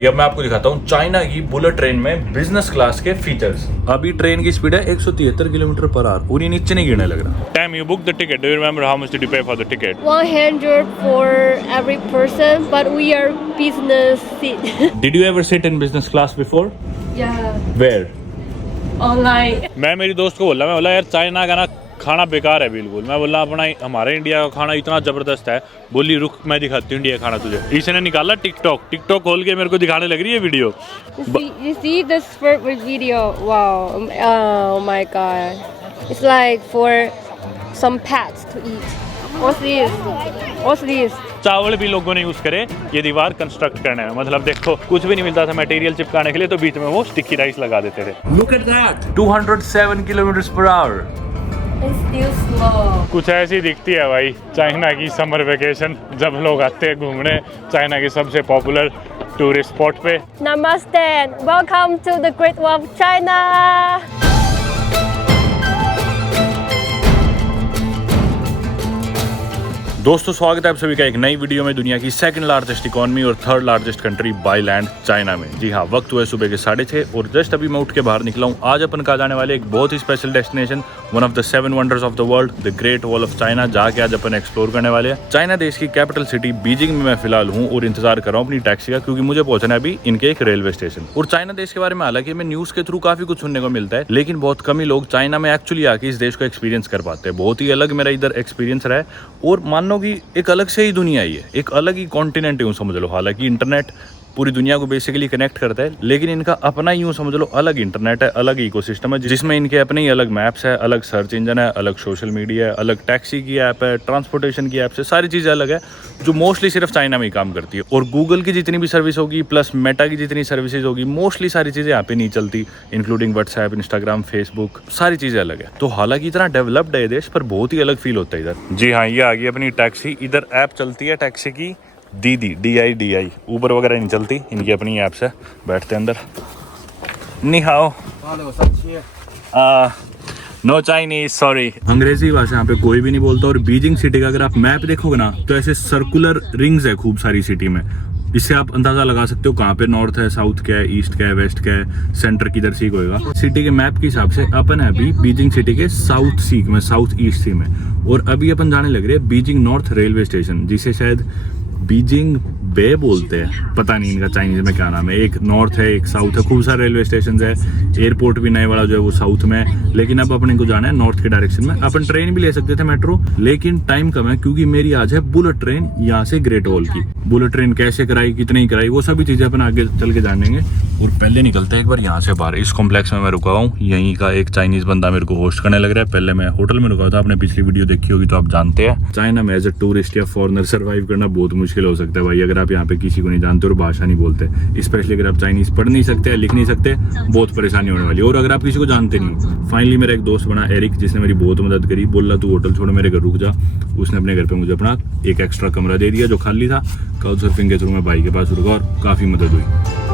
अब मैं आपको दिखाता हूँ चाइना की बुलेट ट्रेन में बिजनेस क्लास के फीचर्स। अभी ट्रेन की स्पीड है 173 किलोमीटर पर आवर और ये नीचे नहीं गिरने लग रहा। Time you booked the ticket, do you remember how much did you pay for the ticket? 100 for every person, but we are business seat. Did you ever sit in business class before? Yeah, Where? online. मैं मेरी दोस्त को बोला, मैं बोला यार China का ना खाना बेकार है बिल्कुल। मैं बोला अपना हमारे इंडिया का खाना इतना जबरदस्त है। बोली रुक मैं दिखाती हूँ इंडिया का खाना तुझे। इसने निकाला टिकटॉक खोल के मेरे को दिखाने लग रही है video. You see this first video? Wow. Oh my god. It's like for some pets to eat. What's this? What's this? चावल भी लोगों ने यूज करे ये दीवार कंस्ट्रक्ट करने में। मतलब देखो कुछ भी नहीं मिलता था मटेरियल चिपकाने के लिए, तो बीच में वो स्टिकी राइस लगा देते थे। Look at that! 207 kilometre per hour. It's still slow. कुछ ऐसी दिखती है भाई चाइना की समर वेकेशन, जब लोग आते हैं घूमने चाइना के सबसे पॉपुलर टूरिस्ट स्पॉट पे। Namaste. Welcome to the Great Wall of China. दोस्तों स्वागत है आप सभी का एक नई वीडियो में दुनिया की सेकंड लार्जेस्ट इकोनॉमी और third largest country by land China में। जी हाँ, वक्त हुआ है सुबह के 6:30 और जस्ट अभी मैं उठ के बाहर निकला हूँ। आज अपन कहा जाने वाले एक बहुत ही special destination, one of the 7 wonders of the world, the great wall of China, जाके आज अपन एक्सप्लोर करने वाले हैं। चाइना देश की कैपिटल सिटी बीजिंग में मैं फिलहाल हूँ और इंतजार कर रहा हूँ अपनी टैक्सी का, क्योंकि मुझे पहुंचना है अभी इनके एक रेलवे स्टेशन। और चाइना देश के बारे में हालांकि हमें न्यूज के थ्रू काफी कुछ सुनने को मिलता है, लेकिन बहुत कम ही लोग चाइना में एक्चुअली आके इस देश को एक्सपीरियंस कर पाते हैं। बहुत ही अलग मेरा इधर एक्सपीरियंस रहा है और मानो कि एक अलग से ही दुनिया ही है, एक अलग ही कॉन्टिनेंट यूं समझ लो। हालांकि इंटरनेट पूरी दुनिया को बेसिकली कनेक्ट करता है, लेकिन इनका अपना यूं समझ लो अलग इंटरनेट है, अलग इकोसिस्टम है, जिसमें इनके अपने ही अलग मैप्स है, अलग सर्च इंजन है, अलग सोशल मीडिया है, अलग टैक्सी की ऐप है, ट्रांसपोर्टेशन की ऐप है, सारी चीज़ें अलग है जो मोस्टली सिर्फ चाइना में ही काम करती है। और गूगल की जितनी भी सर्विस होगी प्लस मेटा की जितनी सर्विसेज होगी, मोस्टली सारी चीज़ें यहाँ पे नहीं चलती, इंक्लूडिंग व्हाट्सएप, इंस्टाग्राम, फेसबुक, सारी चीज़ें अलग है। तो हालांकि इतना डेवलप्ड है देश, पर बहुत ही अलग फील होता है इधर। जी हाँ, ये आ गई अपनी टैक्सी। इधर ऐप चलती है टैक्सी की दीदी, DI ऊबर वगैरह नहीं चलती, इनकी अपनी ऐप्स है। बैठते अंदर। नि हाओ। No Chinese, sorry. अंग्रेजी भाषा यहाँ पे कोई भी नहीं बोलता। और बीजिंग सिटी का अगर आप मैप देखोगे ना, तो ऐसे सर्कुलर रिंग्स है खूब सारी सिटी में। इससे आप अंदाजा लगा सकते हो कहाँ पे नॉर्थ है, साउथ क्या है, ईस्ट क्या है, वेस्ट क्या है, सेंटर किधर सीक होएगा। सिटी के मैप के हिसाब से अपन है अभी बीजिंग सिटी के साउथ सीक में, साउथ ईस्ट सी में। और अभी अपन जाने लग रहे हैं बीजिंग नॉर्थ रेलवे स्टेशन, जिसे शायद बीजिंग बे बोलते हैं, पता नहीं इनका चाइनीज में क्या नाम है। एक नॉर्थ है, एक साउथ है, खूब सारे रेलवे स्टेशन है। एयरपोर्ट भी नए वाला जो है वो साउथ में है, लेकिन अब अपने को जाना है नॉर्थ के डायरेक्शन में। अपन ट्रेन भी ले सकते थे मेट्रो, लेकिन टाइम कम है, क्योंकि मेरी आज है बुलेट ट्रेन यहाँ से ग्रेट वॉल की। बुलेट ट्रेन कैसे कराई, कितनी कराई, वो सभी चीजें अपन आगे चल के जानेंगे। और पहले निकलते हैं एक बार यहाँ से बाहर। इस कॉम्प्लेक्स में मैं रुका हूँ, यहीं का एक चाइनीज बंदा मेरे को होस्ट करने लग रहा है। पहले मैं होटल में रुका था, आपने पिछली वीडियो देखी होगी तो आप जानते हैं चाइना में एज ए टूरिस्ट या फॉरनर सर्वाइव करना बहुत मुश्किल हो सकता है भाई, अगर आप यहाँ पे किसी को नहीं जानते और भाषा नहीं बोलते। स्पेशली अगर आप चाइनीज पढ़ नहीं सकते, लिख नहीं सकते, बहुत परेशानी होने वाली है। और अगर आप किसी को जानते नहीं। फाइनली मेरा एक दोस्त बना एरिक, जिसने मेरी बहुत मदद करी। बोला तू होटल छोड़ मेरे घर रुक जा। उसने अपने घर पे मुझे अपना एक एक्स्ट्रा कमरा दे दिया जो खाली था। काउच सर्फिंग के थ्रू मैं भाई के पास रुका और काफी मदद हुई।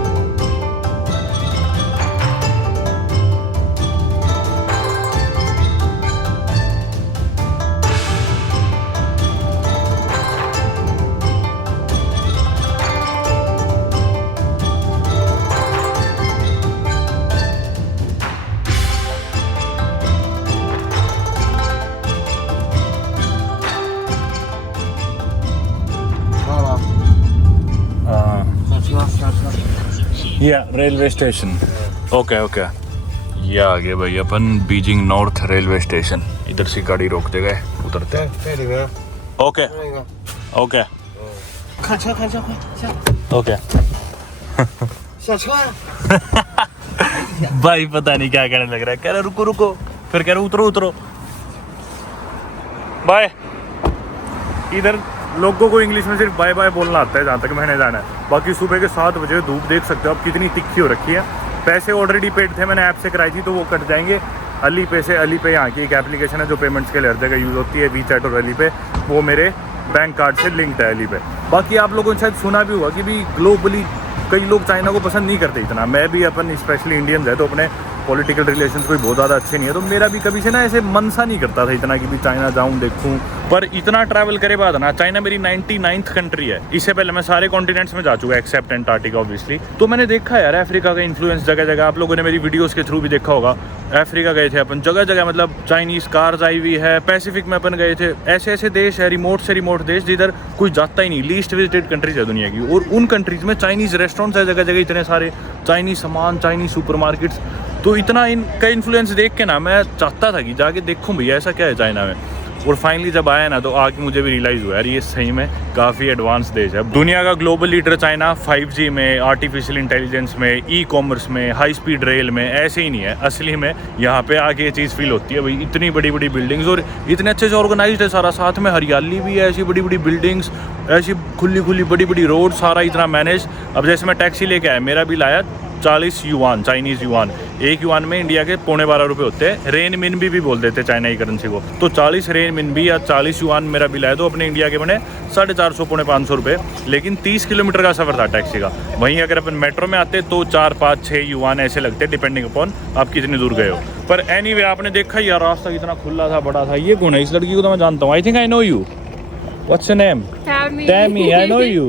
या रेलवे स्टेशन। ओके ये आ गए भाई अपन बीजिंग नॉर्थ रेलवे स्टेशन। इधर से गाड़ी रोकते गए, उतरते हैं। ओके भाई पता नहीं क्या कहने लग रहा है, कह रहा रुको, फिर कह रहा उतरो। बाय। इधर लोगों को इंग्लिश में सिर्फ बाय बाय बोलना आता है जहाँ तक मैंने जाना है। बाकी सुबह के 7 बजे धूप देख सकते हो आप कितनी तिखी हो रखी है। पैसे ऑलरेडी पेड थे, मैंने ऐप से कराई थी तो वो कट जाएंगे। अली पे से, अली पे यहाँ की एक एप्लीकेशन है जो पेमेंट्स के लिए हर जगह यूज़ होती है, वीचैट और अली पे, वो मेरे बैंक कार्ड से लिंक्ड है अली पे। बाकी आप लोगों ने शायद सुना भी हुआ कि भी ग्लोबली कई लोग चाइना को पसंद नहीं करते इतना। मैं भी, अपन स्पेशली इंडियंस है तो अपने पॉलिटिकल रिलेशंस कोई बहुत ज़्यादा अच्छे नहीं है, तो मेरा भी कभी से ना ऐसे मन सा नहीं करता था इतना कि भी चाइना जाऊँ देखूँ। पर इतना ट्रैवल करे बाद ना, चाइना मेरी 99th कंट्री है। इससे पहले मैं सारे कॉन्टिनेंट्स में जा चुका एक्सेप्ट एंटार्क्टिका ऑब्वियसली। तो मैंने देखा यार अफ्रीका का इन्फ्लुएंस जगह जगह, आप लोगों ने मेरी वीडियोस के थ्रू भी देखा होगा। अफ्रीका गए थे अपन, जगह जगह मतलब चाइनीज़ कार्स आई हुई है। पैसिफिक में अपन गए थे। ऐसे ऐसे देश है, रिमोट से रिमोट देश जिधर कोई जाता ही नहीं, लीस्ट विजिटेड कंट्रीज है दुनिया की, और उन कंट्रीज में चाइनीज़ रेस्टोरेंट्स है जगह जगह, इतने सारे चाइनीज़ सामान, चाइनीज़ सुपरमार्केट्स। तो इतना इनका इन्फ्लुएंस देख के ना मैं चाहता था कि जाके देखूँ भैया ऐसा क्या है चाइना में। और फाइनली जब आया ना, तो आके मुझे भी रियलाइज़ हुआ यार ये सही में काफ़ी एडवांस देश है। दुनिया का ग्लोबल लीडर चाइना 5G में, आर्टिफिशियल इंटेलिजेंस में, ई कॉमर्स में, हाई स्पीड रेल में, ऐसे ही नहीं है। असली में यहाँ पे आके ये चीज़ फील होती है भाई, इतनी बड़ी बड़ी बिल्डिंग्स और इतने अच्छे से ऑर्गेनाइज्ड है सारा, साथ में हरियाली भी है, ऐसी बड़ी बड़ी बिल्डिंग्स, ऐसी खुली खुली बड़ी बड़ी रोड, सारा इतना मैनेज। अब जैसे मैं टैक्सी लेके आया, मेरा बिल आया 40 युआन, चाइनीज़ युआन। 1 युआन में इंडिया के 12.25 रुपये होते हैं। रेन मिन भी बोल देते हैं चाइना की करेंसी को। तो 40 रेन मिन भी या 40 युआन मेरा बिल आया, तो अपने इंडिया के बने 450 500 रुपये। लेकिन 30 किलोमीटर का सफ़र था टैक्सी का। वहीं अगर अपन मेट्रो में आते तो 4, 5, 6 युआन ऐसे लगते, डिपेंडिंग अपॉन आप कितनी दूर गए हो। पर एनीवे आपने देखा यार रास्ता कितना खुला था, बड़ा था। ये कौन है? इस लड़की को तो मैं जानता हूँ। I think I know you. What's your name? Tammy. Tammy, I know you.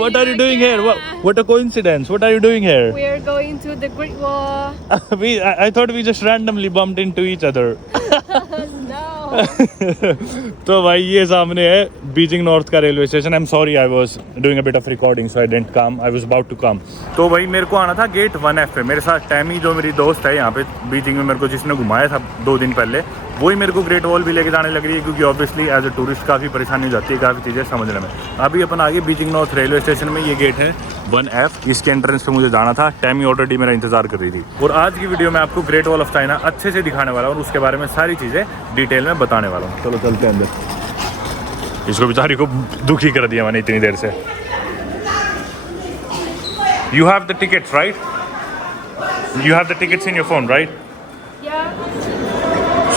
What are you doing here? What a coincidence. What are you doing here? We are going to the Great Wall. I thought we just randomly bumped into each other. No. तो भाई ये सामने है Beijing north का railway station. I am sorry, I was doing a bit of recording so I didn't come, I was about to come. तो भाई मेरे को आना था गेट 1F पे। मेरे साथ टैमी जो मेरी दोस्त है यहाँ पे बीजिंग में, मेरे को जिसने घुमाया था 2 दिन पहले, वही मेरे को ग्रेट वॉल भी लेके जाने लग रही है, क्योंकि ऑब्वियसली एज अ टूरिस्ट काफ़ी परेशानी हो जाती है काफ़ी चीज़ें समझने में। अभी अपन आगे बीजिंग नॉर्थ रेलवे स्टेशन में, ये गेट है 1F, इसके एंट्रेंस पे मुझे जाना था। टैमी ऑलरेडी मेरा इंतजार कर रही थी। और आज की वीडियो में आपको ग्रेट वॉल ऑफ चाइना अच्छे से दिखाने वाला हूँ और उसके बारे में सारी चीज़ें डिटेल में बताने वाला हूँ। चलो चलते हैं अंदर। इसको बेचारी को दुखी कर दिया मैंने इतनी देर से। You have the tickets right? You have the tickets in your phone right? Yeah.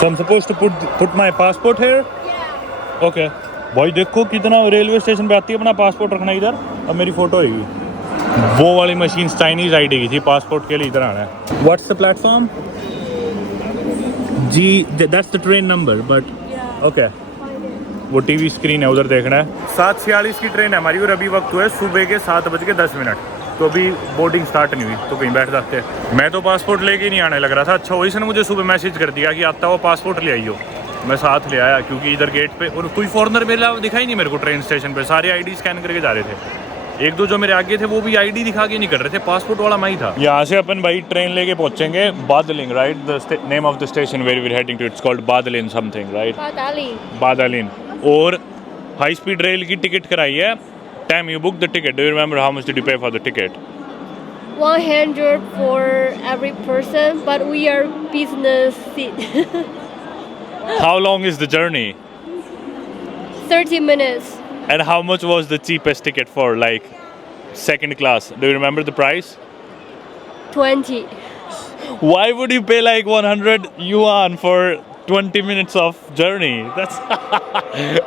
So I'm supposed to put my passport here? Yeah. Okay. भाई देखो कितना रेलवे स्टेशन पे आती है अपना पासपोर्ट रखना इधर। अब मेरी फोटो होगी। वो वाली मशीन चाइनीज आईडी की थी, पासपोर्ट के लिए इधर आना है। What's the platform? जी, that's the train number, but okay. वो टीवी स्क्रीन है, उधर देखना है। 7:46 की ट्रेन है हमारी और अभी वक्त हुआ है सुबह के 7:10। तो अभी बोर्डिंग स्टार्ट नहीं हुई, तो कहीं बैठ जाते हैं। मैं तो पासपोर्ट लेके नहीं आने लग रहा था। अच्छा हुआ इसने मुझे सुबह मैसेज कर दिया कि आता हुआ पासपोर्ट ले आइयो। मैं साथ ले आया, क्योंकि इधर गेट पे और कोई फॉरनर मेरा दिखाई नहीं मेरे को ट्रेन स्टेशन पे। सारे आईडी स्कैन करके जा रहे थे। 1-2 जो मेरे आगे थे वो भी आईडी दिखा के नहीं कर रहे थे, पासपोर्ट वाला मैं ही था। यहाँ से अपन भाई ट्रेन लेके पहुंचेंगे Badaling, right? The name of the station where we are heading to, it's called Badaling something, right? Badaling. और हाई स्पीड रेल की टिकट कराई है। Tam, you booked the ticket. Do you remember how much did you pay for the ticket? 100 for every person, but we are business seat. How long is the journey? 30 minutes. And how much was the cheapest ticket for, like, second class? Do you remember the price? 20. Why would you pay like 100 yuan for 20 minutes of journey? That's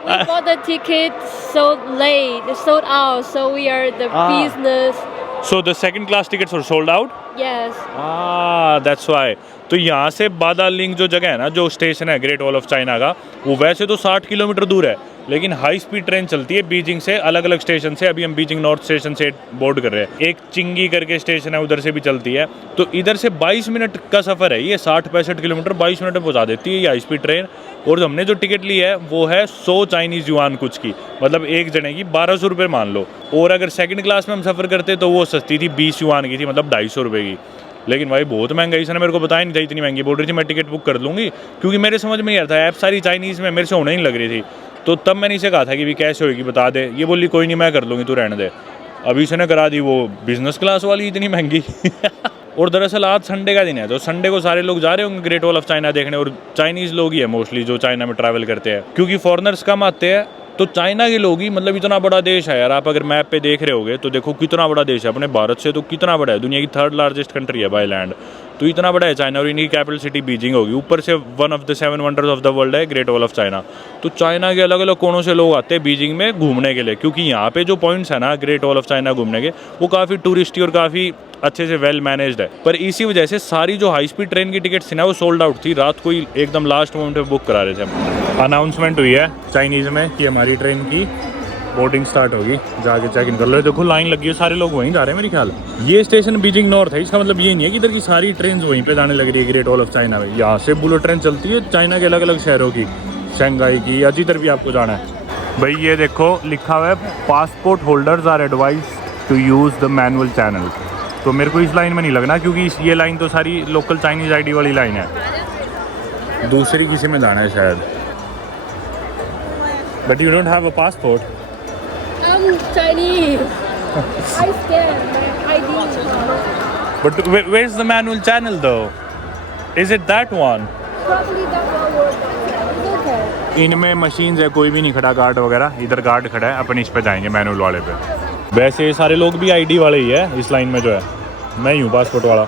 We bought the ticket so late, sold out, so we are the business. so the second class tickets are sold out? Yes. That's why. तो यहाँ से बादालिंग जो जगह है ना, जो station है great wall of China का, वो वैसे तो 60 किलोमीटर दूर है, लेकिन हाई स्पीड ट्रेन चलती है बीजिंग से अलग अलग स्टेशन से। अभी हम बीजिंग नॉर्थ स्टेशन से बोर्ड कर रहे हैं। एक चिंगी करके स्टेशन है, उधर से भी चलती है। तो इधर से 22 मिनट का सफ़र है। ये 60-65 किलोमीटर 22 मिनट में पहुँचा देती है ये हाई स्पीड ट्रेन। और हमने जो टिकट ली है वो है 100 चाइनीज़ युआन कुछ की, मतलब एक जने की 1200 रुपये मान लो। और अगर सेकंड क्लास में हम सफ़र करते तो वो सस्ती थी, 20 युआन की थी, मतलब 250 रुपये की। लेकिन भाई बहुत महंगा, इसने मेरे को बताया नहीं था इतनी महंगी। बोल रही थी मैं टिकट बुक कर लूँगी, क्योंकि मेरे समझ में नहीं आ रहा था, ऐप सारी चाइनीज़ में मेरे से होने नहीं लग रही थी। तो तब मैंने इसे कहा था कि भी कैसे होगी बता दे। ये बोली कोई नहीं मैं कर लूँगी, तू रहने दे। अभी इसने करा दी वो बिज़नेस क्लास वाली इतनी महंगी। और दरअसल आज संडे का दिन है, तो संडे को सारे लोग जा रहे होंगे ग्रेट वॉल ऑफ चाइना देखने, और चाइनीज़ लोग ही है मोस्टली जो चाइना में ट्रैवल करते हैं, क्योंकि फॉरेनर्स कम आते हैं। तो चाइना के लोग ही, मतलब इतना बड़ा देश है यार। आप अगर मैप पे देख रहे होगे तो देखो कितना बड़ा देश है, अपने भारत से तो कितना बड़ा है, दुनिया की 3rd लार्जेस्ट कंट्री है बाय लैंड। तो इतना बड़ा है चाइना, और इनकी कैपिटल सिटी बीजिंग होगी। ऊपर से one of the 7 wonders of the world है ग्रेट वॉल ऑफ चाइना। तो चाइना के अलग अलग कोनों से लोग आते हैं बीजिंग में घूमने के लिए, क्योंकि यहाँ पे जो पॉइंट्स है ना ग्रेट वॉल ऑफ चाइना घूमने के, वो काफ़ी टूरिस्टी और काफ़ी अच्छे से वेल मैनेज्ड है। पर इसी वजह से सारी जो हाई स्पीड ट्रेन की टिकट्स थी ना वो सोल्ड आउट थी, रात को ही एकदम लास्ट मोमेंट पे बुक करा रहे थे हम। अनाउंसमेंट हुई है चाइनीज़ में कि हमारी ट्रेन की बोर्डिंग स्टार्ट होगी, जाके चेक इन कर लो। देखो लाइन लगी है, सारे लोग वहीं जा रहे हैं मेरे ख्याल। ये स्टेशन बीजिंग नॉर्थ है, इसका मतलब ये नहीं है कि इधर की सारी ट्रेन वहीं पे जाने लग रही है ग्रेट वॉल ऑफ चाइना में। यहाँ से बुलेट ट्रेन चलती है चाइना के अलग अलग शहरों की, शंघाई की या जिधर भी आपको जाना है। भाई ये देखो लिखा हुआ है passport holders are advise to use the manual channel. तो मेरे को इस लाइन में नहीं लगना क्योंकि ये लाइन तो सारी लोकल चाइनीज़ आईडी वाली लाइन है। दूसरी किसी में जाना है शायद। But you don't have a passport. Chinese. I scan my ID. But where's the manual channel though? Is it that one? Probably that one work. It's okay. इनमें machine है, कोई भी नहीं खड़ा गार्ड वगैरह। इधर गार्ड खड़ा है, अपन इस पे जाएंगे मैनुअल वाले पे। वैसे ये सारे लोग भी आईडी वाले ही है इस लाइन में जो है। मैं ही हूँ पासपोर्ट वाला।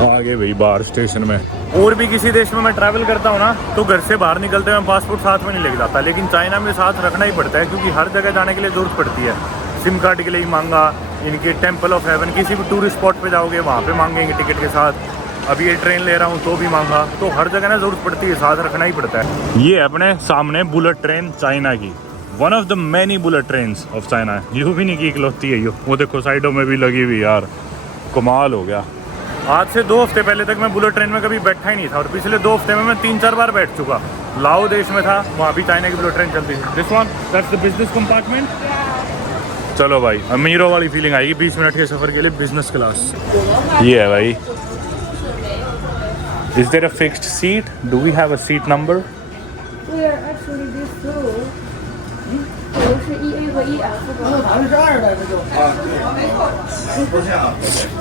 आगे भाई बाहर स्टेशन में। और भी किसी देश में मैं ट्रैवल करता हूँ ना तो घर से बाहर निकलते हुए पासपोर्ट साथ में नहीं लेके जाता, लेकिन चाइना में साथ रखना ही पड़ता है क्योंकि हर जगह जाने के लिए ज़रूरत पड़ती है। सिम कार्ड के लिए ही मांगा, इनके टेम्पल ऑफ हेवन किसी भी टूरिस्ट स्पॉट पे जाओगे वहाँ पे मांगेंगे टिकट के साथ। अभी ये ट्रेन ले रहा हूँ तो भी मांगा, तो हर जगह ना ज़रूरत पड़ती है, साथ रखना ही पड़ता है। ये अपने सामने बुलेट ट्रेन चाइना की, one of the many bullet train of China. यूँ भी नहीं की इकलौती है यो, वो देखो साइडों में भी लगी हुई यार, कमाल हो गया। आज से 2 हफ्ते पहले तक मैं बुलेट ट्रेन में कभी बैठा ही नहीं था और पिछले 2 हफ्ते में मैं 3-4 बार बैठ चुका। लाओ देश में था, वहाँ भी चाइना की बुलेट ट्रेन चलती थी। This one that's the business compartment. चलो भाई अमीरों वाली फीलिंग आएगी 20 मिनट के सफ़र के लिए बिजनेस क्लास। ये है भाई। Is there a fixed seat? Do we have a seat number? Yeah, actually this two. 我是1A 和1F 的。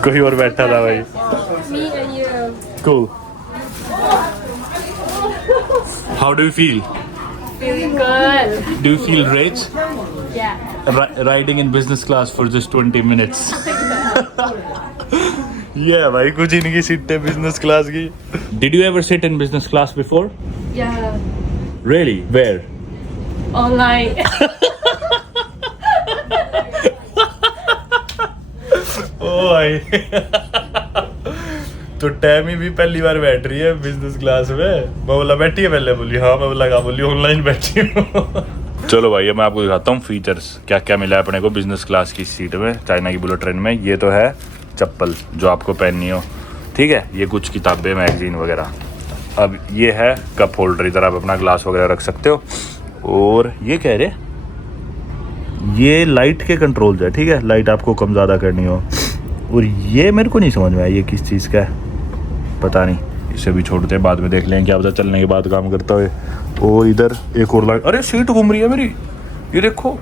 कोई और बैठा था भाई। Me and you. Cool. How do you feel? Feeling good. Do you feel rich? Yeah. Riding in business class for just 20 minutes. Yeah, भाई कुछ इनकी सीटें business class की। Did you ever sit in business class before? Yeah. Really? Where? Online. ओ भाई। तो Tammy भी पहली बार बैठ रही है बिजनेस क्लास में। मैं बोला बैठी है पहले, बोली हाँ। मैं बोला कहा, बोली ऑनलाइन बैठी हूँ। चलो भाई अब मैं आपको दिखाता हूँ फीचर्स क्या क्या मिला है अपने को बिजनेस क्लास की सीट में चाइना की बुलेट ट्रेन में। ये तो है चप्पल जो आपको पहननी हो, ठीक है। ये कुछ किताबें, मैगजीन वगैरह। अब ये है कप होल्डर, इधर आप अपना ग्लास वगैरह रख सकते हो। और ये कह रहे ये लाइट के कंट्रोल्स है, ठीक है, लाइट आपको कम ज़्यादा करनी हो। और ये मेरे को नहीं समझ में आया ये किस चीज़ का है, पता नहीं, इसे भी छोड़ते हैं, बाद में देख लें क्या पता चलने के बाद काम करता हुए। ओ इधर एक और लाइट, अरे सीट घूम रही है मेरी, ये देखो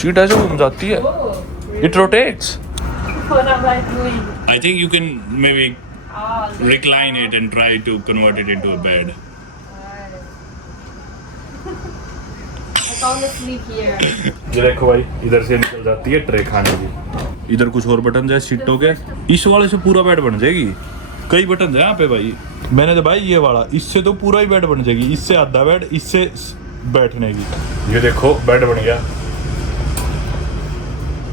सीट ऐसे घूम जाती है, it rotates. What am I doing? I think you can maybe recline it and try to convert it into a bed. I found a sleep here. ये देखो भाई इधर से निकल जाती है ट्रे खाने की। इधर कुछ और बटन है सीटों के, इस वाले से पूरा बेड बन जाएगी। कई बटन है यहाँ पे भाई, मैंने तो भाई ये वाला, इससे तो पूरा ही बेड बन जाएगी, इससे आधा बेड, इससे बैठने की। ये देखो बेड बन गया।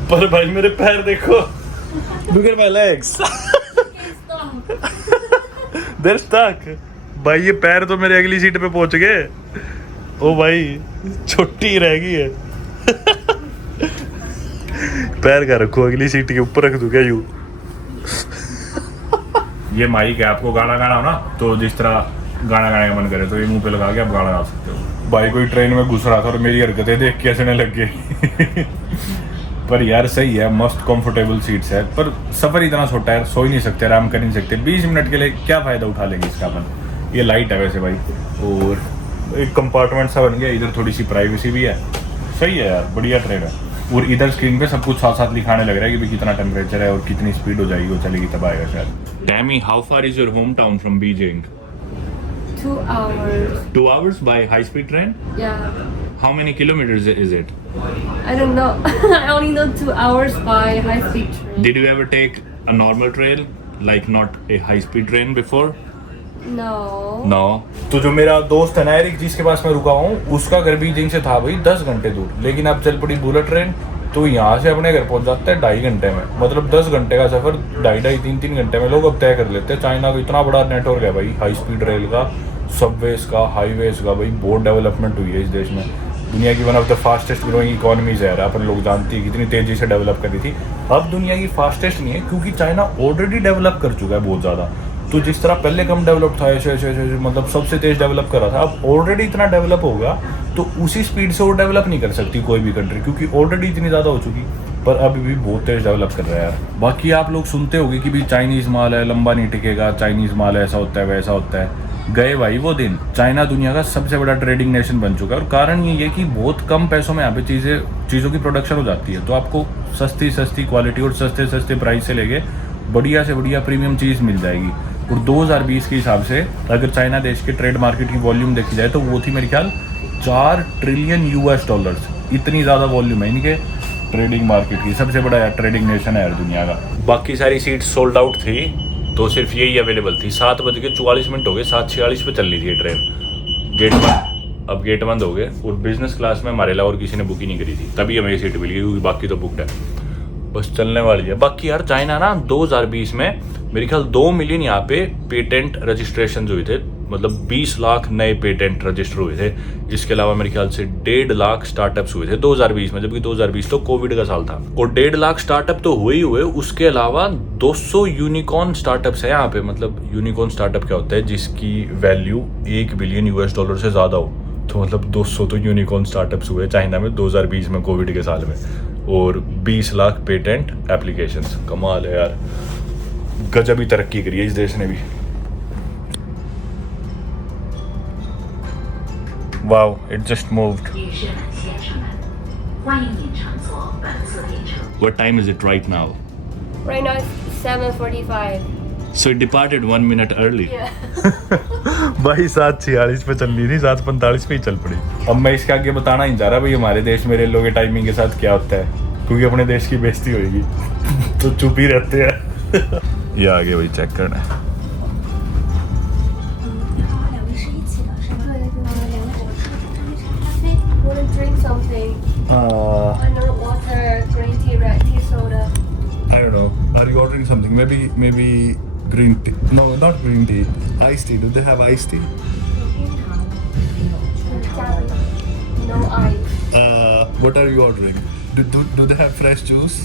पर भाई मेरे पैर देखो, look at my legs. They're stuck. भाई ये पैर तो मेरे अगली सीट पे पहुंच गए। ओ भाई छोटी रह गई है। पैर का रखो अगली सीट के ऊपर रख दूं क्या यूं? ये माइक है, आपको गाना गाना हो ना तो जिस तरह गाना गाने का मन करे तो ये मुंह पे लगा के आप गाना गा सकते हो। भाई कोई ट्रेन में घुस रहा था और मेरी हरकतें देख के हंसने लग गए। पर यार सही है, मस्त कंफर्टेबल सीट्स है, पर सफर इतना छोटा है, सो ही नहीं सकते, आराम कर नहीं सकते। 20 मिनट के लिए क्या फायदा उठा लेंगे इसका अपन। ये लाइट है वैसे भाई, और एक कंपार्टमेंट सा बन गया, इधर थोड़ी सी प्राइवेसी भी है। सही है यार, बढ़िया ट्रेन है। और इधर स्क्रीन पे सब कुछ साथ साथ लिखाने लग रहा है कि भाई कितना टेम्परेचर है और कितनी स्पीड हो जाएगी, वो चलेगी तब आएगा शायद। Tammy, how far is your hometown from Beijing? 2 hours. 2 hours by high-speed train? Yeah. How many kilometers is it? I don't know. I only know 2 hours by high-speed train. Did you ever take a normal train, like not a high-speed train before? No. No. तो जो मेरा दोस्त है ना Eric, जिसके पास मैं रुका हूँ, उसका घर बीजिंग से था भाई 10 घंटे दूर, लेकिन अब चल पड़ी बुलेट ट्रेन तो यहाँ से अपने घर पहुँच जाते हैं 2.5 घंटे में, मतलब 10 घंटे का सफ़र 2.5-3 घंटे में लोग अब तय कर लेते हैं। चाइना का इतना बड़ा नेटवर्क है भाई, हाई स्पीड रेल का, सबवेज का, हाईवेज का, भाई बहुत डेवलपमेंट हुई है इस देश में। दुनिया की one of the fastest growing economies है, अपन लोग जानते हैं कितनी तेज़ी से डेवलप करी थी। अब दुनिया की फास्टेस्ट नहीं है क्योंकि चाइना ऑलरेडी डेवलप कर चुका है बहुत ज़्यादा। तो जिस तरह पहले कम डेवलप था ऐसे मतलब सबसे तेज़ डेवलप कर रहा था, अब ऑलरेडी इतना डेवलप होगा तो उसी स्पीड से वो डेवलप नहीं कर सकती कोई भी कंट्री, क्योंकि ऑलरेडी इतनी ज़्यादा हो चुकी, पर अभी भी बहुत तेज़ डेवलप कर रहा है यार। बाकी आप लोग सुनते होंगे कि भाई चाइनीज़ माल है लंबा नहीं टिकेगा, चाइनीज़ माल ऐसा होता है वैसा होता है। गए भाई वो दिन। चाइना दुनिया का सबसे बड़ा ट्रेडिंग नेशन बन चुका है, और कारण ये है कि बहुत कम पैसों में यहाँ पे चीज़ों की प्रोडक्शन हो जाती है, तो आपको सस्ती क्वालिटी और सस्ते प्राइस से लेके बढ़िया से बढ़िया प्रीमियम चीज़ मिल जाएगी। और 2020 के हिसाब से अगर चाइना देश के ट्रेड मार्केट की वॉल्यूम देखी जाए तो वो थी मेरे ख्याल $4 ट्रिलियन। इतनी ज़्यादा वॉल्यूम है इनके ट्रेडिंग मार्केट की, सबसे बड़ा यार ट्रेडिंग नेशन है यार दुनिया का। बाकी सारी सीट सोल्ड आउट थी, तो सिर्फ यही अवेलेबल थी। 7:44 हो गए, 7:46 पे चल रही थी ये ट्रेन। गेट बंद, अब गेट बंद हो गए, और बिजनेस क्लास में हमारे अलावा और किसी ने बुक ही नहीं करी थी, तभी हमें ये सीट मिल गई, क्योंकि बाकी तो बुकड है, बस चलने वाली है। बाकी यार चाइना ना 2020 में मेरे ख्याल 2 मिलियन यहाँ पे पेटेंट रजिस्ट्रेशन हुए थे, मतलब 20 लाख नए पेटेंट रजिस्टर हुए थे। इसके अलावा मेरे ख्याल से 1.5 लाख स्टार्टअप्स हुए थे 2020 में, जबकि 2020 तो कोविड का साल था। और 1.5 लाख स्टार्टअप तो हुए ही हुए, उसके अलावा 200 यूनिकॉर्न स्टार्टअप्स है यहाँ पे। मतलब यूनिकॉर्न स्टार्टअप क्या होता है, जिसकी वैल्यू $1 बिलियन से ज़्यादा हो, तो मतलब 200 तो यूनिकॉर्न स्टार्टअप्स हुए चाइना में 2020 में, कोविड के साल में। और 20 लाख पेटेंट एप्लीकेशंस, कमाल है यार, गजब ही तरक्की करी है इस देश ने भी। Wow, it just moved. What time is it right now? Right now it's 7:45. So it departed 1 minute early. Yeah. भाई 7:46 पे चल रही थी, 7:45 पे ही चल पड़ी। अब मैं इसके आगे बताना ही चाह रहा भाई हमारे देश में रेलों के टाइमिंग के साथ क्या होता है, क्योंकि अपने देश की बेइज्जती होगी तो चुप ही रहते हैं। ये आगे वही चेक करना है। Want to drink something? Mineral water, green tea, red tea, soda. I don't know. Are you ordering something? Maybe green tea. No, not green tea. Iced tea. Do they have iced tea? No ice. What are you ordering? Do they have fresh juice?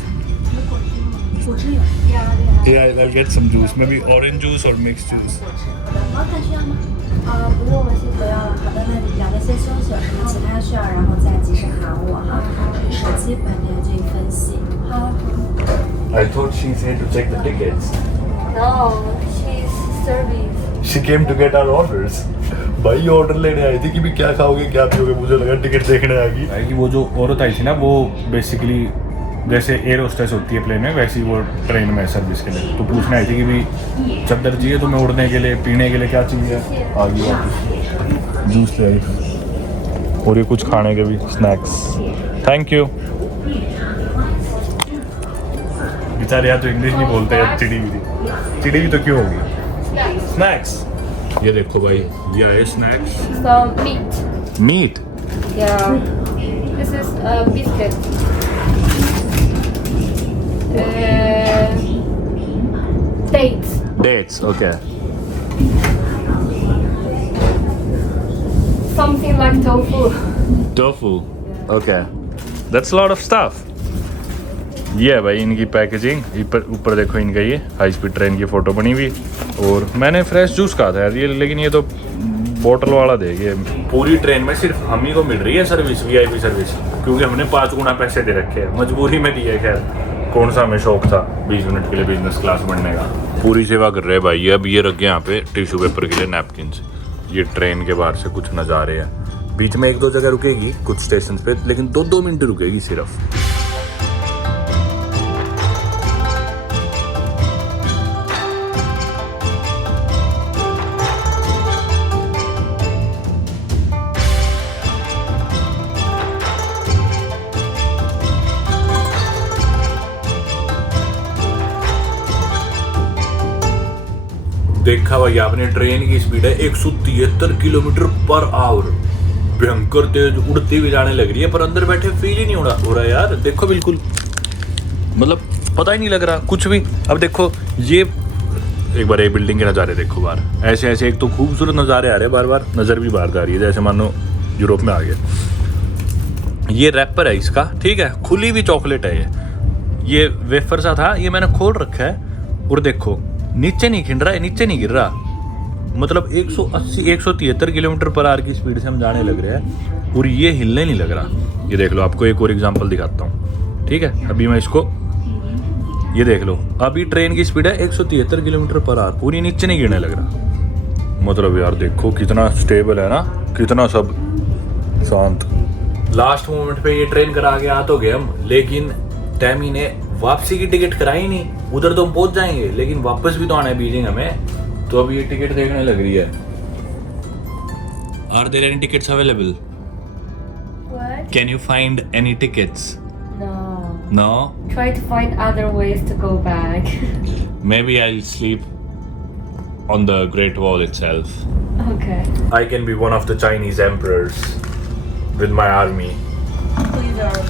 Yeah, they have. Yeah, I'll get some juice. Maybe orange juice or mixed juice. 不用了，谢谢。不要了，好的，那两位先休息，有什么其他需要，然后再及时喊我哈。手机旁边这一分析。好。I thought she's here to check the tickets. No, she's service. She came to get our orders. भाई order लेने आई थी कि भी क्या खाओगे क्या पियोगे, मुझे लगा टिकट देखने आ गई। कि वो जो औरत आई थी ना, वो बेसिकली जैसे एयर होस्टेस होती है प्लेन में, वैसी वो ट्रेन में सर्विस के लिए, तो पूछने आई थी कि भी चद्दर चाहिए तुम्हें उड़ने के लिए, पीने के लिए क्या चाहिए। आ गई वापस, जूस ले आई, और ये कुछ खाने के भी स्नैक्स। Thank you. बेचारे यार तो इंग्लिश नहीं बोलते यार, चिड़ी भी तो क्यों होगी। स्नैक्स, ये देखो भाई, ये है snacks. Some meat. Meat. Yeah. This is a biscuit. Dates. Dates, okay. Something like tofu. Tofu, okay. That's a lot of stuff. ये है भाई इनकी पैकेजिंग। ऊपर देखो इनका ये हाई स्पीड ट्रेन की फ़ोटो बनी हुई। और मैंने फ्रेश जूस कहा था यार ये, लेकिन ये तो बोतल वाला देंगे। पूरी ट्रेन में सिर्फ हम ही को मिल रही है सर्विस, VIP सर्विस, क्योंकि हमने 5 गुना पैसे दे रखे हैं, मजबूरी में दिए। खैर कौन सा हमें शौक था 20 मिनट के लिए बिजनेस क्लास बढ़ने का। पूरी सेवा कर रहे हैं भाई। अब ये रख गए यहाँ पे टिश्यू पेपर के लिए नैपकिन्स। ये ट्रेन के बाहर से कुछ नज़ारे हैं, बीच में 1-2 जगह रुकेगी कुछ स्टेशन पे, लेकिन 2-2 मिनट रुकेगी सिर्फ। देखा भाई आपने, ट्रेन की स्पीड है 173 किलोमीटर पर आवर। भयंकर तेज उड़ती हुई जाने लग रही है, पर अंदर बैठे फील ही नहीं हो रहा यार। देखो बिल्कुल मतलब पता ही नहीं लग रहा कुछ भी। अब देखो ये एक बार ये बिल्डिंग के नज़ारे देखो बाहर, ऐसे ऐसे एक तो खूबसूरत नज़ारे आ रहे हैं, बार बार नज़र भी बाहर जा रही है, जैसे मानो यूरोप में आ गए। ये रैपर है इसका, ठीक है, खुली हुई चॉकलेट है ये वेफर सा था, ये मैंने खोल रखा है और देखो नीचे नहीं खिंड रहा है, नीचे नहीं गिर रहा, मतलब 180 173 किलोमीटर पर आवर की स्पीड से हम जाने लग रहे हैं और ये हिलने नहीं लग रहा। ये देख लो, आपको एक और एग्जांपल दिखाता हूँ, ठीक है। अभी मैं इसको, ये देख लो, अभी ट्रेन की स्पीड है 173 किलोमीटर पर आवर, पूरी नीचे नहीं गिरने लग रहा। मतलब यार देखो कितना स्टेबल है ना, कितना सब शांत। लास्ट मोमेंट पे ये ट्रेन करा के आ तो गए हम, लेकिन टैमी ने वापसी की टिकट कराई नहीं। उधर तो हम पहुंच जाएंगे लेकिन वापस भी तो आना है बीजिंग हमें, तो अभी ये टिकट देखने लग रही है। Are there any tickets available? What? Can you find any tickets? No. No? Try to find other ways to go back. Maybe I'll sleep on the Great Wall itself. Okay. I can be one of the Chinese emperors with my army. Please are.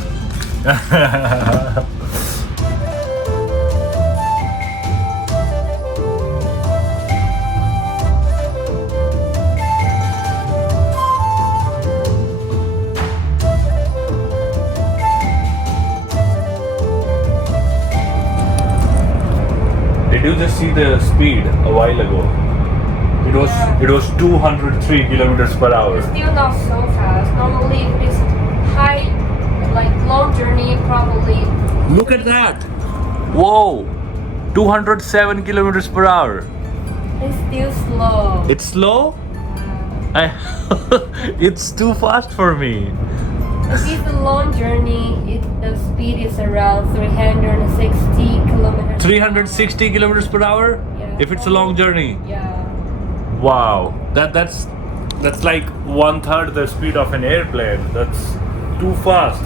Did you just see the speed a while ago? It was 203 kilometers per hour. Still not so fast. Normally, if it's high, like long journey, probably. Look at that! Whoa! 207 kilometers per hour. It's still slow. It's slow? It's too fast for me. If it's a long journey, the speed is around 360 kilometers. 360 kilometers per hour? Yeah. If it's a long journey. Yeah. Wow, that's like 1/3 the speed of an airplane. That's too fast.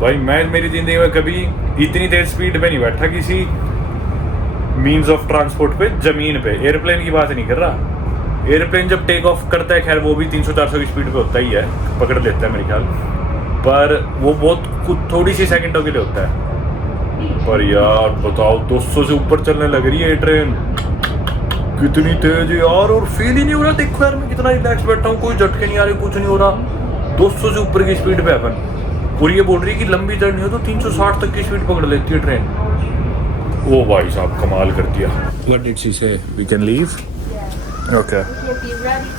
भाई मैं मेरी जिंदगी में कभी इतनी तेज speed पे नहीं बैठा किसी मीन्स ऑफ ट्रांसपोर्ट पे, जमीन पे। एयरप्लेन की बात नहीं कर रहा। एयरप्लेन जब टेक ऑफ करता है, खैर वो भी 300-400 की स्पीड पे होता ही है, पकड़ लेता है मेरे ख्याल, पर वो बहुत कुछ थोड़ी सी सेकंडों के लिए होता है। पर यार बताओ 200 से ऊपर चलने लग रही है ये ट्रेन, कितनी तेज है यार, और फील ही नहीं हो रहा। देखो यार मैं कितना रिलैक्स बैठा हूँ, कोई झटके नहीं आ रहे, कुछ नहीं हो रहा। 200 से ऊपर की स्पीड पे अपन, और ये बोल रही है कि लंबी जर्नी हो तो 360 तक की स्पीड पकड़ लेती है ट्रेन। ओ भाई साहब कमाल कर दिया। What did she say? We can leave? Okay. You'll be ready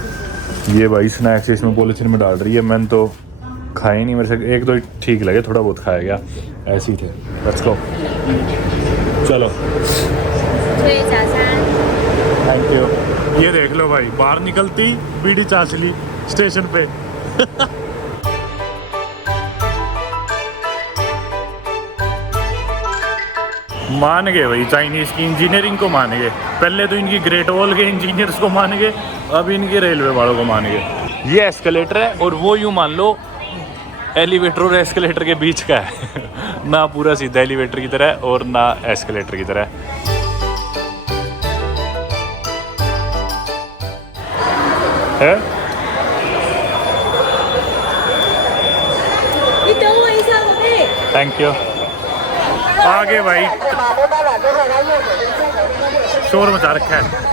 to ये भाई स्नैक्स इसमें पॉलिथीन में डाल रही है, मैंने तो खाए नहीं, मेरे से एक दो ठीक लगे, थोड़ा बहुत खाया गया, ऐसे ही थे। लेट्स गो, चलो। Thank you. ये देख लो भाई, बाहर निकलती बीड़ी चाचली स्टेशन पे। मान गए भाई चाइनीज की इंजीनियरिंग को, मान गए। पहले तो इनकी ग्रेट वॉल के इंजीनियर्स को मान गए, अब इनके रेलवे वालों को मान गए। ये एस्केलेटर है और वो यूँ मान लो एलिवेटर और एस्केलेटर के बीच का है। ना पूरा सीधा एलिवेटर की तरह और ना एस्केलेटर की तरह। है थैंक यू। आगे भाई शोर मचा रखा है।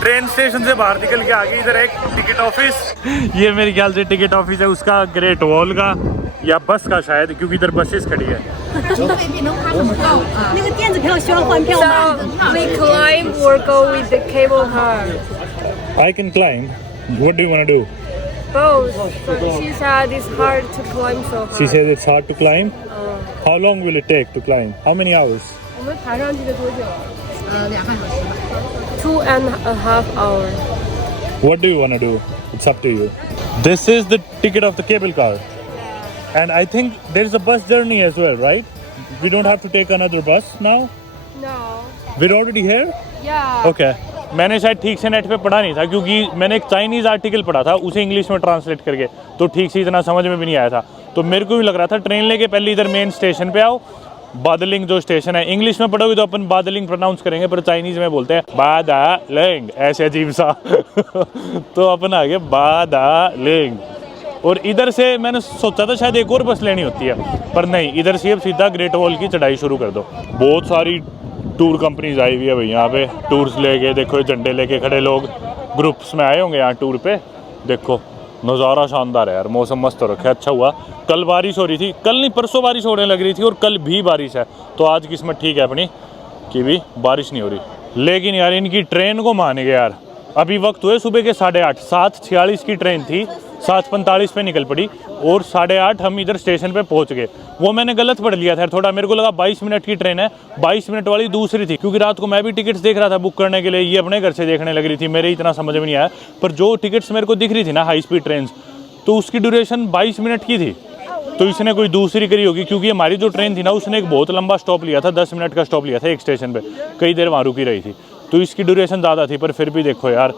ट्रेन स्टेशन से बाहर निकल के आगे इधर एक टिकट ऑफिस, ये मेरे ख्याल से टिकट ऑफिस है उसका, ग्रेट वॉल का या बस का शायद, क्योंकि इधर बसेस खड़ी है। So we climb or go with the cable car? I can climb. What do you want to do? Both. She said it's hard to climb so hard. She says it's hard to climb. How long will it take to climb? How many hours? 我们爬上去的多久？2.5个小时。2.5 hours. What do you want to do? It's up to you. This is the ticket of the cable car. And I think there's a bus journey as well, right? We don't have to take another bus now? No. We're already here? Yeah. Okay. मैंने शायद ठीक से net पे पढ़ा नहीं था, क्योंकि मैंने एक चाइनीज़ आर्टिकल पढ़ा था, उसे इंग्लिश में ट्रांसलेट करके, तो ठीक से इतना समझ में भी नहीं आया था। तो मेरे को भी लग रहा था ट्रेन लेके पहले इधर मेन स्टेशन पे आओ, बादलिंग जो स्टेशन है, इंग्लिश में पढ़ोगे तो अपन बादलिंग प्रोनाउंस करेंगे, पर चाइनीज में बोलते हैं बादालिंग, ऐसे अजीब सा। तो अपन आ गए बादालिंग। और इधर से मैंने सोचा था शायद एक और बस लेनी होती है, पर नहीं, इधर से अब सीधा ग्रेट वॉल की चढ़ाई शुरू कर दो। बहुत सारी टूर कंपनीज आई हुई है भाई यहाँ पे, टूर्स लेके। देखो ये झंडे लेके खड़े लोग ग्रुप्स में आए होंगे यहाँ टूर पे। देखो नज़ारा शानदार है यार, मौसम मस्त हो रखा है। अच्छा हुआ कल बारिश हो रही थी, कल नहीं परसों बारिश होने लग रही थी, और कल भी बारिश है, तो आज किस्मत ठीक है अपनी कि भी बारिश नहीं हो रही। लेकिन यार इनकी ट्रेन को मान गए यार, अभी वक्त हुए सुबह के 8:30, 7:46 की ट्रेन थी, 7:45 पे निकल पड़ी, और 8:30 हम इधर स्टेशन पे पहुंच गए। वो मैंने गलत पढ़ लिया था थोड़ा, मेरे को लगा 22 मिनट की ट्रेन है, 22 मिनट वाली दूसरी थी, क्योंकि रात को मैं भी टिकट्स देख रहा था बुक करने के लिए, ये अपने घर से देखने लग रही थी, मेरे इतना समझ में नहीं आया। पर जो टिकट्स मेरे को दिख रही थी ना हाई स्पीड ट्रेन, तो उसकी ड्यूरेशन 22 मिनट की थी, तो इसने कोई दूसरी करी होगी, क्योंकि हमारी जो ट्रेन थी ना उसने एक बहुत लंबा स्टॉप लिया था, 10 मिनट का स्टॉप लिया था एक स्टेशन पे, कई देर वहाँ रुकी रही थी, तो इसकी ड्यूरेशन ज़्यादा थी। पर फिर भी देखो यार,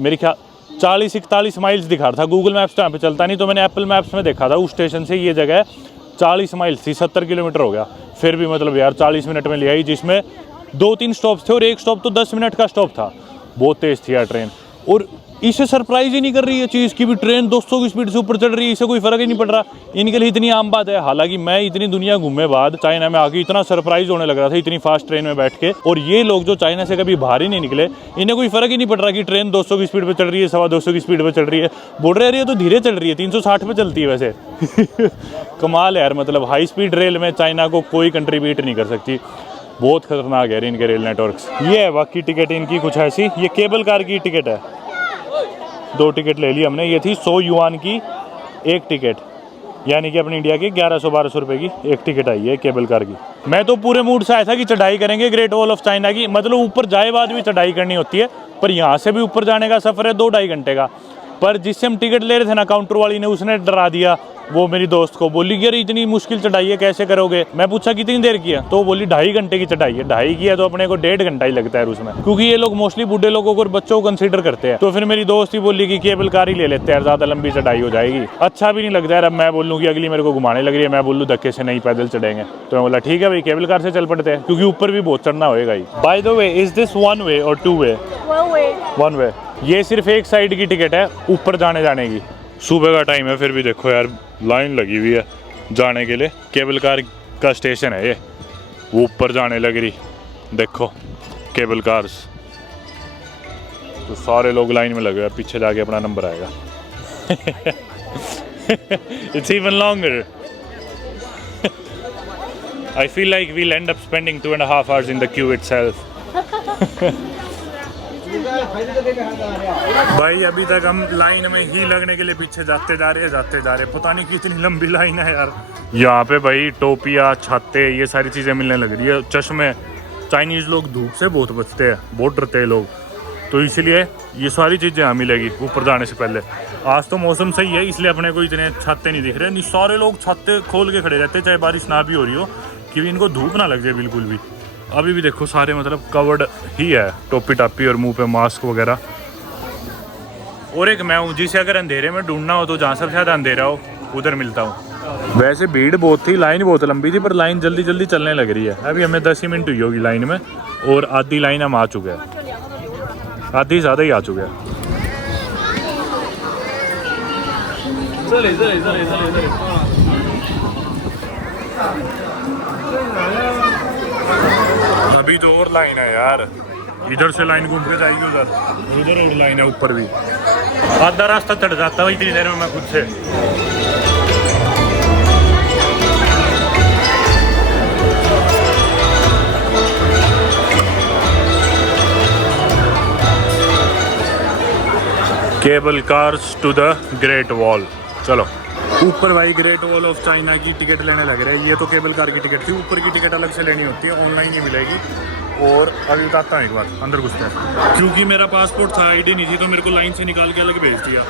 मेरे ख्याल 40-41 माइल्स दिखा रहा था, गूगल मैप्स तो यहाँ पे चलता नहीं, तो मैंने एप्पल मैप्स में देखा था उस स्टेशन से ये जगह 40 माइल्स थी, 70 किलोमीटर हो गया। फिर भी मतलब यार 40 मिनट में ले आई, जिसमें 2-3 स्टॉप थे और एक स्टॉप तो 10 मिनट का स्टॉप था। बहुत तेज़ थी यार ट्रेन, और इसे सरप्राइज ही नहीं कर रही है चीज़ कि भी ट्रेन 200 की स्पीड से ऊपर चढ़ रही है, इसे कोई फ़र्क ही नहीं पड़ रहा। इनके लिए इतनी आम बात है। हालांकि मैं इतनी दुनिया घूमे बाद चाइना में आके इतना सरप्राइज होने लग रहा था इतनी फास्ट ट्रेन में बैठ के, और ये लोग जो चाइना से कभी बाहर ही नहीं निकले, इन्हें कोई फ़र्क ही नहीं पड़ रहा कि ट्रेन 200 की स्पीड पर चल रही है, 225 की स्पीड पर चल रही है। बोल रहे ये तो धीरे चल रही है, 360 पे चलती है वैसे। कमाल है यार, मतलब हाई स्पीड रेल में चाइना को कोई कंट्रीब्यूट नहीं कर सकती। बहुत खतरनाक है इनके रेल नेटवर्क्स। ये है बाकी टिकट इनकी कुछ ऐसी, ये केबल कार की टिकट है, 2 टिकट ले ली हमने। ये थी 100 युआन की एक टिकट, यानी कि अपनी इंडिया की 1100-1200 रुपये की एक टिकट आई है केबल कार की। मैं तो पूरे मूड से आया था कि चढ़ाई करेंगे ग्रेट वॉल ऑफ चाइना की, मतलब ऊपर जाए बाद भी चढ़ाई करनी होती है, पर यहाँ से भी ऊपर जाने का सफ़र है 2-2.5 घंटे का। पर जिससे हम टिकट ले रहे थे ना, काउंटर वाली ने, उसने डरा दिया। वो मेरी दोस्त को बोली कि अरे इतनी मुश्किल चढ़ाई है, कैसे करोगे? मैं पूछा कितनी देर की है, तो वो बोली 2.5 घंटे की चढ़ाई है। 2.5 की है तो अपने को 1.5 घंटा ही लगता है उसमें, क्योंकि ये लोग मोस्टली बूढ़े लोगों को और बच्चों को कंसीडर करते हैं। तो फिर मेरी दोस्त ही बोली कि केबल कार ही ले लेते हैं, ज़्यादा लंबी चढ़ाई हो जाएगी, अच्छा भी नहीं लगता है। अब मैं बोलूँ कि अगली मेरे को घुमाने लग रही है, मैं बोलूँ धक्के से नहीं, पैदल चढ़ेंगे। तो मैं बोला ठीक है भाई, केबल कार से चल पड़ते हैं, क्योंकि ऊपर भी बहुत चढ़ना होएगा ही। By the way, is this 1 way और 2 वे? 1 वे। ये सिर्फ एक साइड की टिकट है ऊपर जाने की। सुबह का टाइम है, फिर भी देखो यार लाइन लगी हुई है जाने के लिए। केबल कार का स्टेशन है ये, वो ऊपर जाने लग रही, देखो केबल कार्स। तो सारे लोग लाइन में लगे हुए, पीछे जाके अपना नंबर आएगा। It's even longer. I feel like we'll end up spending 2.5 hours in the queue itself. भाई अभी तक हम लाइन में ही लगने के लिए पीछे जाते जा रहे हैं। पता नहीं कितनी लंबी लाइन है यार। यहाँ पे भाई टोपियाँ, छाते, ये सारी चीज़ें मिलने लग रही है। चश्मे, चाइनीज़ लोग धूप से बहुत बचते हैं, बहुत डरते हैं लोग, तो इसलिए ये सारी चीज़ें यहाँ मिलेगी ऊपर जाने से पहले। आज तो मौसम सही है, इसलिए अपने को इतने छाते नहीं दिख रहे। नहीं, सारे लोग छाते खोल के खड़े रहते हैं, चाहे बारिश ना भी हो रही हो, कि इनको धूप ना लग जाए बिल्कुल भी। अभी भी देखो सारे मतलब कवर्ड ही है, टोपी टापी और मुंह पे मास्क वगैरह। और एक मैं हूँ जिसे अगर अंधेरे में ढूंढना हो तो जहाँ सबसे ज़्यादा अंधेरा हो उधर मिलता हूँ। वैसे भीड़ बहुत थी, लाइन बहुत लंबी थी, पर लाइन जल्दी जल्दी चलने लग रही है। अभी हमें 10 ही मिनट हुई होगी लाइन में, और आधी लाइन हम आ चुके हैं, आधी ज़्यादा ही आ चुके हैं। अभी तो और लाइन है यार, इधर से लाइन घूम के जाएगी उधर और लाइन है ऊपर भी। आधा रास्ता चढ़ जाता हूँ इतनी देर में मैं खुद से। Cable cars to the great wall. चलो ऊपर भाई ग्रेट वॉल ऑफ चाइना की टिकट लेने लग रहे हैं। ये तो केबल कार की टिकट थी, ऊपर की टिकट अलग से लेनी होती है, ऑनलाइन ही मिलेगी। और अभी बताता हूँ एक बार, अंदर घुसते हैं। क्योंकि मेरा पासपोर्ट था, आईडी नहीं थी, तो मेरे को लाइन से निकाल के अलग भेज दिया।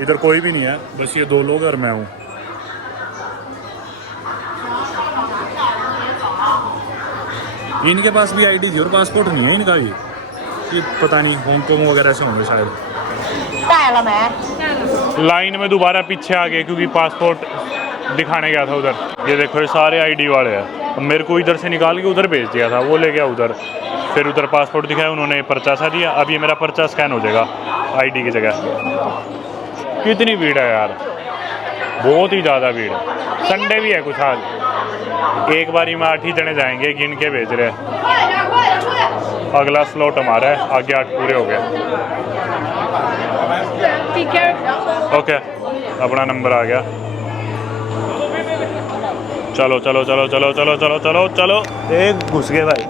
इधर कोई भी नहीं है, बस ये 2 लोग और मैं हूँ। इनके पास भी आईडी थी और पासपोर्ट नहीं है इनका भी, कि पता नहीं हांगकांग वगैरह से होंगे शायद। लाइन में दोबारा पीछे आ गए क्योंकि पासपोर्ट दिखाने गया था उधर। ये देखो ये सारे आईडी वाले हैं। अब मेरे को इधर से निकाल के उधर भेज दिया था, वो ले गया उधर, फिर उधर पासपोर्ट दिखाया उन्होंने, पर्चा सा दिया। अब ये मेरा पर्चा स्कैन हो जाएगा आईडी की जगह। कितनी भीड़ है यार, बहुत ही ज़्यादा भीड़ है। संडे भी है कुछ आज। एक बारी में 8 ही जने जाएंगे, गिन के भेज रहे हैं। अगला स्लॉट हमारा है, आगे 8 पूरे हो गए। ओके, अपना नंबर आ गया। चलो चलो चलो चलो चलो चलो चलो चलो, एक घुस गए भाई।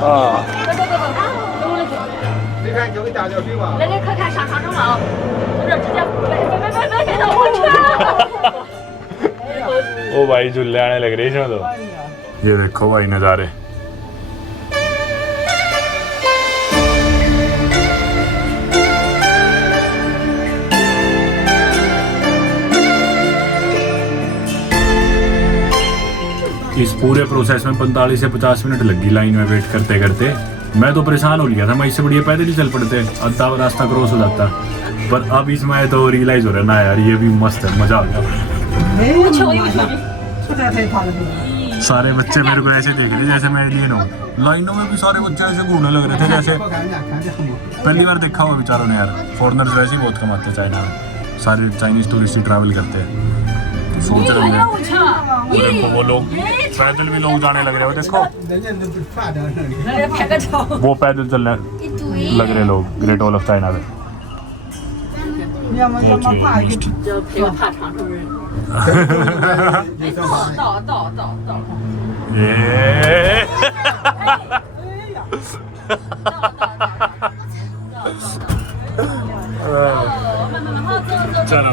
हाँ ओ भाई झूले आने लग रही इसमें तो। ये देखो भाई नज़ारे। इस पूरे प्रोसेस में 45 से 50 मिनट लगी लाइन में वेट करते करते। मैं तो परेशान हो गया था, मैं इससे बढ़िया पैदल ही चल पड़ते, आधा रास्ता क्रॉस हो जाता। पर अब इसमें तो रियलाइज हो रहा है ना यार, ये भी मस्त है, मजा आ गया। सारे बच्चे मेरे को ऐसे देख रहे जैसे मैं एलियन हूँ। लाइनों में भी सारे बच्चे ऐसे घूमने लग रहे थे जैसे पहली बार देखा हुआ बेचारों ने यार। फॉरेनर्स वैसे ही बहुत कमाते हैं चाइना में, सारे चाइनीज टूरिस्ट ही ट्रैवल करते हैं। सोच रहे हैं देखो वो लोग पैदल भी लोग जाने लग रहे हो, देखो वो पैदल चलने लग रहे लोग ग्रेट वॉल ऑफ चाइना में। चलो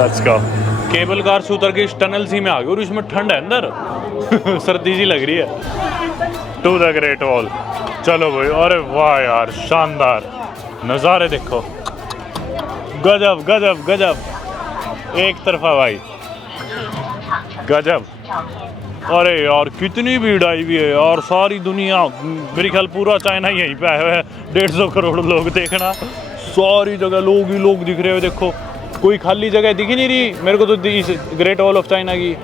लेट्स गो। केबल कार से उतर के इस टनल सी में आ गए और इसमें ठंड है अंदर सर्दी सी लग रही है। To the great wall. चलो भाई, अरे वाह यार, शानदार नज़ारे देखो, गजब गजब गजब, एक तरफा भाई, गजब। अरे यार कितनी भीड़ आई हुई है यार, सारी दुनिया, मेरे ख्याल पूरा चाइना यहीं पे आया हुआ है। 150 करोड़ लोग देखना, सारी जगह लोग ही लोग दिख रहे हो। देखो कोई खाली जगह दिख ही नहीं रही मेरे को तो इस ग्रेट वॉल ऑफ चाइना की।